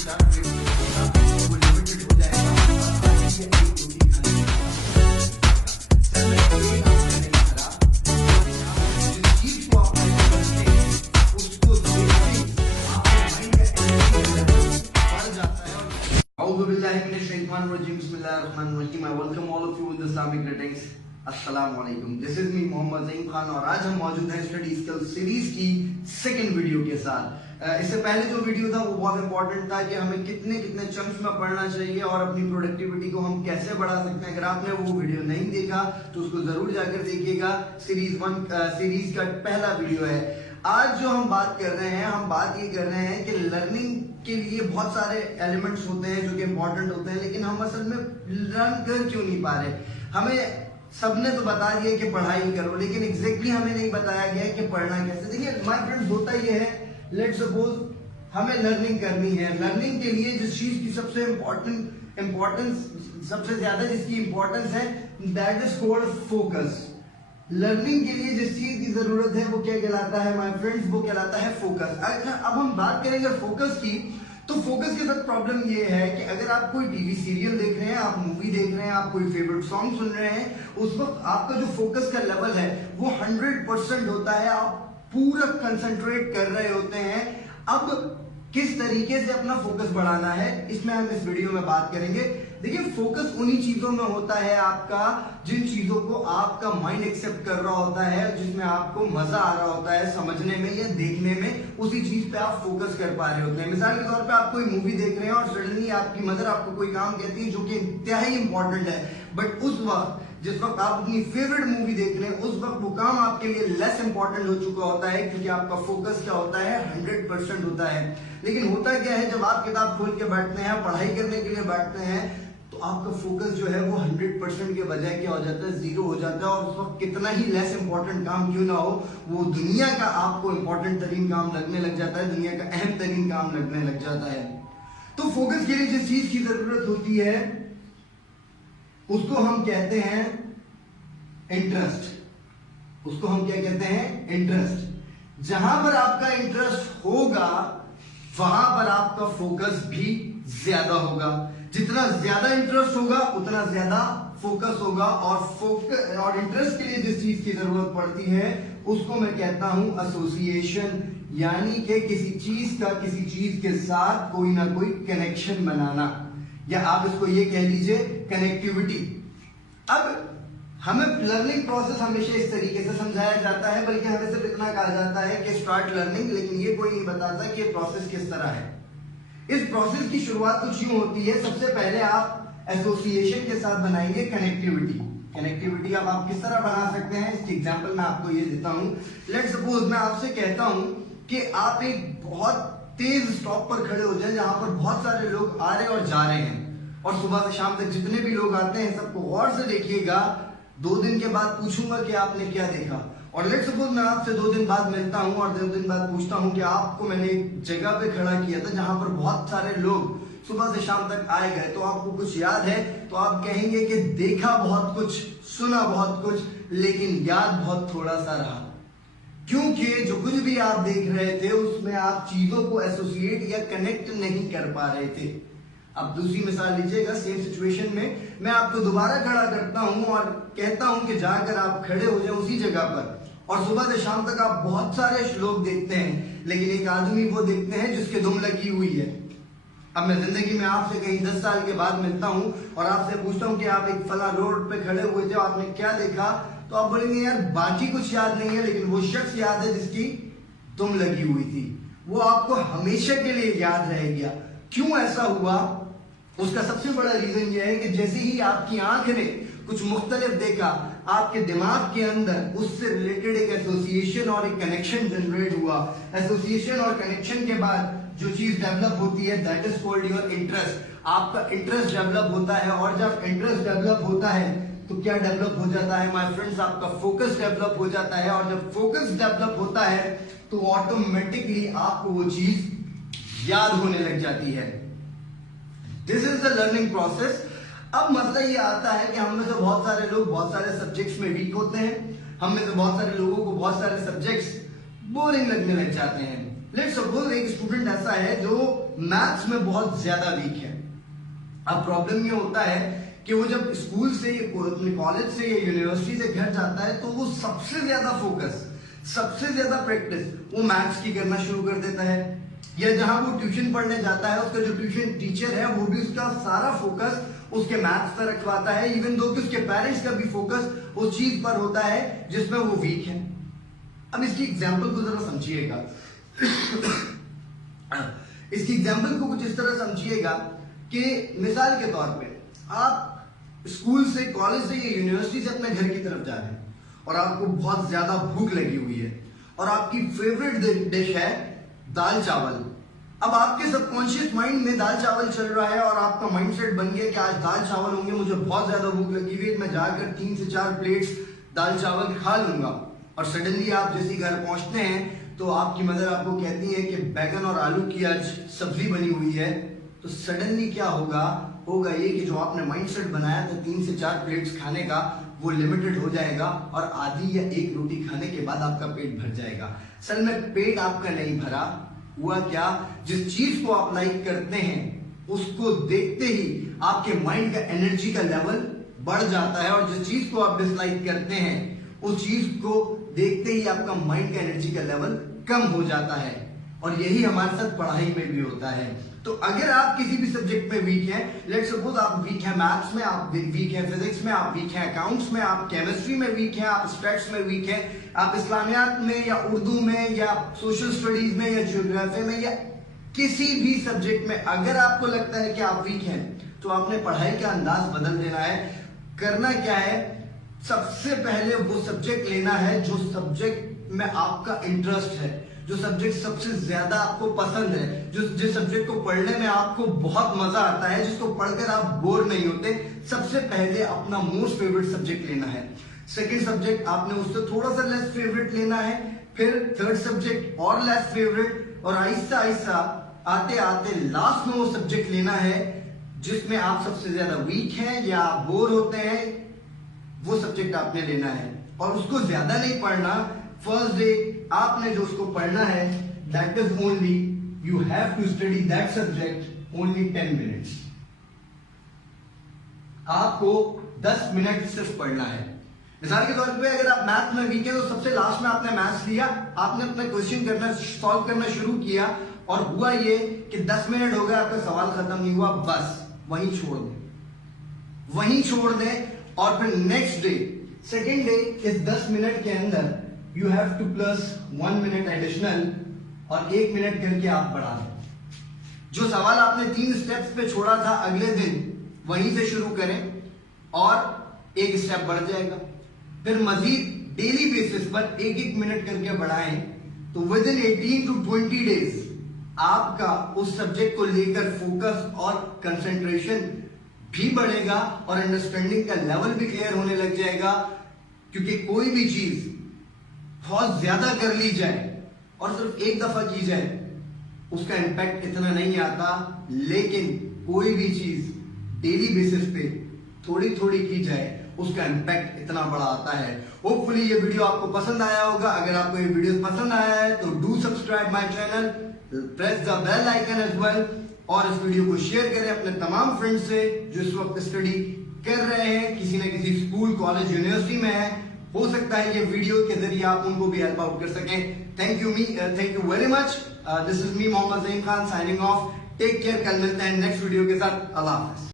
I welcome all of you with Islamic greetings. अस्सलाम वालेकुम. This is me Mohammad Zaheem Khan और आज हम मौजूद हैं स्टडी स्किल सीरीज की सेकंड वीडियो के साथ. इससे पहले जो वीडियो था वो बहुत इंपॉर्टेंट था कि हमें कितने कितने चंक्स में पढ़ना चाहिए और अपनी प्रोडक्टिविटी को हम कैसे बढ़ा सकते हैं. अगर आपने वो वीडियो नहीं देखा तो उसको जरूर जाकर देखिएगा. सीरीज का पहला वीडियो है. आज जो हम बात कर रहे हैं, हम बात ये कर रहे हैं कि लर्निंग के लिए बहुत सारे एलिमेंट्स होते हैं जो कि इंपॉर्टेंट होते हैं, लेकिन हम असल में लर्न कर क्यों नहीं पा रहे. हमें सबने तो बता दिया कि पढ़ाई करो, लेकिन एग्जैक्टली हमें नहीं बताया गया है कि पढ़ना कैसे. देखिए माय फ्रेंड्स, होता ये है, लेट्स सपोज हमें लर्निंग करनी है. लर्निंग के लिए जिस चीज की सबसे इम्पोर्टेंस सबसे ज्यादा जिसकी इंपॉर्टेंस है, that is called focus. Learning के लिए जिस चीज की जरूरत है वो क्या कहलाता है माय फ्रेंड्स, वो कहलाता है फोकस. अब हम बात करेंगे फोकस की, तो फोकस के साथ प्रॉब्लम ये है कि अगर आप कोई टीवी सीरियल देख रहे हैं, आप मूवी देख रहे हैं, आप कोई फेवरेट सॉन्ग सुन रहे हैं, उस वक्त आपका जो फोकस का लेवल है वो 100% होता है. आप पूरा कंसंट्रेट कर रहे होते हैं. अब किस तरीके से अपना फोकस बढ़ाना है, इसमें हम इस वीडियो में बात करेंगे. देखिए फोकस उन्हीं चीजों में होता है आपका जिन चीजों को आपका माइंड एक्सेप्ट कर रहा होता है, जिसमें आपको मजा आ रहा होता है समझने में या देखने में, उसी चीज पे आप फोकस कर पा रहे होते हैं. मिसाल के तौर पे आप कोई मूवी देख रहे हैं और सडनली आपकी मदर आपको कोई काम कहती है जो कि इंतहाई इंपॉर्टेंट है, बट उस वक्त जिस वक्त आप अपनी फेवरेट मूवी देख रहे हैं उस वक्त वो काम आपके लिए लेस इंपॉर्टेंट हो चुका होता है, क्योंकि आपका फोकस क्या होता है, 100% होता है. लेकिन होता क्या है, जब आप किताब खोल के बैठते हैं, पढ़ाई करने के लिए बैठते हैं, तो आपका फोकस जो है वो 100% के बजाय क्या हो जाता है, जीरो हो जाता है. और उस वक्त कितना ही लेस इंपॉर्टेंट काम क्यों ना हो, वो दुनिया का आपको इंपॉर्टेंट तरीन काम लगने लग जाता है, दुनिया का अहम तरीन काम लगने लग जाता है. तो फोकस के लिए जिस चीज की जरूरत होती है उसको हम कहते हैं इंटरेस्ट. उसको हम क्या कहते हैं, इंटरेस्ट. जहां पर आपका इंटरेस्ट होगा वहां पर आपका फोकस भी ज्यादा होगा. जितना ज्यादा इंटरेस्ट होगा उतना ज्यादा फोकस होगा. और इंटरेस्ट के लिए जिस चीज की जरूरत पड़ती है उसको मैं कहता हूं एसोसिएशन, यानी कि किसी चीज का किसी चीज के साथ कोई ना कोई कनेक्शन बनाना, या आप इसको ये कह लीजिए कनेक्टिविटी. अब हमें लर्निंग प्रोसेस हमेशा इस तरीके से समझाया जाता है, बल्कि हमें सिर्फ इतना कहा जाता है कि स्टार्ट लर्निंग, लेकिन ये कोई नहीं बताता कि प्रोसेस किस तरह है. इस प्रोसेस की शुरुआत कुछ यूं होती है. सबसे पहले आप एसोसिएशन के साथ बनाएंगे कनेक्टिविटी. कनेक्टिविटी अब आप किस तरह बना सकते हैं, इसकी एग्जांपल मैं आपको ये देता हूं. लेट्स सपोज मैं आपसे कहता हूं कि आप एक बहुत तेज स्टॉप पर खड़े हो जाएं जहां पर बहुत सारे लोग आ रहे और जा रहे हैं, और सुबह से शाम तक जितने भी लोग आते हैं सबको गौर से देखिएगा. 2 दिन के बाद पूछूंगा कि आपने क्या देखा, और लेट्स सपोज मैं आपसे 2 दिन बाद मिलता हूं और 2 दिन बाद पूछता हूं कि आपको मैंने एक जगह पे खड़ा किया था जहां पर बहुत सारे लोग सुबह से शाम तक आए गए, तो आपको कुछ याद है, तो आप कहेंगे कि देखा बहुत कुछ, सुना बहुत कुछ, लेकिन याद बहुत थोड़ा सा रहा, क्योंकि जो कुछ भी आप देख रहे थे उसमें आप चीजों को एसोसिएट या कनेक्ट नहीं कर पा रहे थे. अब दूसरी मिसाल लीजिएगा. सेम सिचुएशन में मैं आपको दोबारा खड़ा करता हूं और कहता हूं कि जाकर आप खड़े हो जाए उसी जगह पर, और सुबह से शाम तक आप बहुत सारे लोग देखते हैं, लेकिन एक आदमी वो देखते हैं जिसके दुम लगी हुई है. अब मैं जिंदगी में आपसे कहीं 10 साल के बाद मिलता हूं और आपसे पूछता हूं कि आप एक फला रोड पे खड़े हुए थे, आपने क्या देखा, तो आप बोलेंगे यार बाकी कुछ याद नहीं है, लेकिन वो शख्स याद है जिसकी दुम लगी हुई थी. वो आपको हमेशा के लिए याद रह गया. क्यों ऐसा हुआ, उसका सबसे बड़ा रीजन यह है कि जैसे ही आपकी आंख ने कुछ मुख्तलिफ देखा, आपके दिमाग के अंदर उससे रिलेटेड एक एसोसिएशन और एक कनेक्शन जनरेट हुआ. एसोसिएशन और कनेक्शन के बाद जो चीज डेवलप होती है, that is called your interest. आपका इंटरेस्ट डेवलप होता है, और जब इंटरेस्ट डेवलप होता है तो क्या डेवलप हो जाता है माय फ्रेंड्स, आपका फोकस डेवलप हो जाता है. और जब फोकस डेवलप होता है तो ऑटोमेटिकली आपको वो चीज याद होने लग जाती है. This is the learning process. अब मसला ये आता है कि हम में से बहुत सारे लोग बहुत सारे सब्जेक्ट्स में वीक होते हैं. हम में से बहुत सारे लोगों को बहुत सारे सब्जेक्ट्स बोरिंग लगने लग जाते हैं. लेट्स सपोज एक स्टूडेंट ऐसा है जो मैथ्स में बहुत ज्यादा वीक है। अब प्रॉब्लम ये होता है कि वो जब स्कूल से अपने कॉलेज से या यूनिवर्सिटी से घर जाता है तो वो सबसे ज्यादा फोकस, सबसे ज्यादा प्रैक्टिस वो मैथ्स की करना शुरू कर देता है। या जहां वो ट्यूशन पढ़ने जाता है, उसका जो ट्यूशन टीचर है वो भी उसका सारा फोकस उसके मैथ्स पर रखवाता है, इवन दो कि उसके पेरेंट्स का भी फोकस उस चीज पर होता है जिसमें वो वीक है। अब इसकी एग्जाम्पल को जरा समझिएगा। इसकी एग्जाम्पल को कुछ इस तरह समझिएगा कि मिसाल के तौर पे आप स्कूल से, कॉलेज से या यूनिवर्सिटी से अपने घर की तरफ जा रहे हैं और आपको बहुत ज्यादा भूख लगी हुई है और आपकी फेवरेट डिश है दाल चावल। अब आपके सबकॉन्शियस माइंड में दाल चावल चल रहा है और आपका माइंडसेट बन गया कि आज दाल चावल होंगे, मुझे बहुत ज्यादा भूख लगी हुई है, मैं जाकर 3 से 4 प्लेट्स दाल चावल खा लूंगा। और सडनली आप जैसे घर पहुंचते हैं तो आपकी मदर आपको कहती है कि बैगन और आलू की आज सब्जी बनी हुई है। तो सडनली क्या होगा ये कि जो आपने माइंडसेट बनाया था 3 से 4 प्लेट्स खाने का, वो लिमिटेड हो जाएगा और आधी या एक रोटी खाने के बाद आपका पेट भर जाएगा। असल में पेट आपका नहीं भरा, हुआ क्या, जिस चीज को आप लाइक करते हैं उसको देखते ही आपके माइंड का एनर्जी का लेवल बढ़ जाता है और जिस चीज को आप डिसलाइक करते हैं उस चीज को देखते ही आपका माइंड का एनर्जी का लेवल कम हो जाता है। और यही हमारे साथ पढ़ाई में भी होता है। तो अगर आप किसी भी सब्जेक्ट में वीक हैं, लेट्स सपोज आप वीक हैं मैथ्स में, आप वीक हैं फिजिक्स में, आप वीक हैं अकाउंट्स में, आप केमिस्ट्री में वीक हैं, आप स्टैट्स में वीक हैं, आप इस्लामियात में या उर्दू में या सोशल स्टडीज में या ज्योग्राफी में या किसी भी सब्जेक्ट में अगर आपको लगता है कि आप वीक हैं, तो आपने पढ़ाई का अंदाज बदल देना है। करना क्या है, सबसे पहले वो सब्जेक्ट लेना है जो सब्जेक्ट में आपका इंटरेस्ट है, जो सब्जेक्ट सबसे ज्यादा आपको पसंद है, जिस सब्जेक्ट को पढ़ने में आपको बहुत मजा आता है, जिसको पढ़कर आप बोर नहीं होते। सबसे पहले अपना मोस्ट फेवरेट सब्जेक्ट लेना है। सेकंड सब्जेक्ट आपने उससे थोड़ा सा लेस फेवरेट लेना है, फिर थर्ड सब्जेक्ट और लेस फेवरेट, और आहिस्ता आहिस्ता आते आते लास्ट में वो सब्जेक्ट लेना है जिसमें आप सबसे ज्यादा वीक हैं या आप बोर होते हैं, वो सब्जेक्ट आपने लेना है। और उसको ज्यादा नहीं पढ़ना। फर्स्ट डे आपने जो उसको पढ़ना है, that is only you have to study that subject only 10 minutes. आपको 10 मिनट सिर्फ पढ़ना है। मिसाल के तौर पे अगर आप मैथ में वीक है तो सबसे लास्ट में आपने मैथ्स लिया, आपने अपना क्वेश्चन करना सॉल्व करना शुरू किया और हुआ ये कि 10 मिनट हो गए, आपका सवाल खत्म नहीं हुआ, बस वहीं छोड़ दें, वहीं छोड़ दें। और फिर नेक्स्ट डे, सेकेंड डे, इस 10 मिनट के अंदर you have two plus 1 minute additional और 1 मिनट करके आप बढ़ा दें। जो सवाल आपने 3 स्टेप्स पे छोड़ा था अगले दिन वहीं से शुरू करें और 1 स्टेप बढ़ जाएगा। फिर मजीद डेली बेसिस पर 1-1 मिनट करके बढ़ाएं तो विद इन 18 to 20 डेज आपका उस सब्जेक्ट को लेकर फोकस और कंसंट्रेशन भी बढ़ेगा और अंडरस्टैंडिंग का लेवल भी क्लियर होने लग जाएगा। क्योंकि कोई भी चीज बहुत ज्यादा कर ली जाए और सिर्फ एक दफा की जाए उसका इंपैक्ट इतना नहीं आता, लेकिन कोई भी चीज डेली बेसिस पे थोड़ी थोड़ी की जाए उसका इंपैक्ट इतना बड़ा आता है। होपफुली ये वीडियो आपको पसंद आया होगा। अगर आपको ये वीडियो पसंद आया है तो do subscribe my channel, press the bell icon as well, और इस वीडियो को शेयर करें अपने तमाम फ्रेंड्स से जो इस वक्त स्टडी कर रहे हैं, किसी न किसी स्कूल, कॉलेज, यूनिवर्सिटी में है। हो सकता है ये वीडियो के जरिए आप उनको भी हेल्प आउट कर सकें। Thank you very much. This is me Mohammad Zaheem Khan signing off. Take care. कल मिलते हैं नेक्स्ट वीडियो के साथ। अल्लाह हाफ़िज़।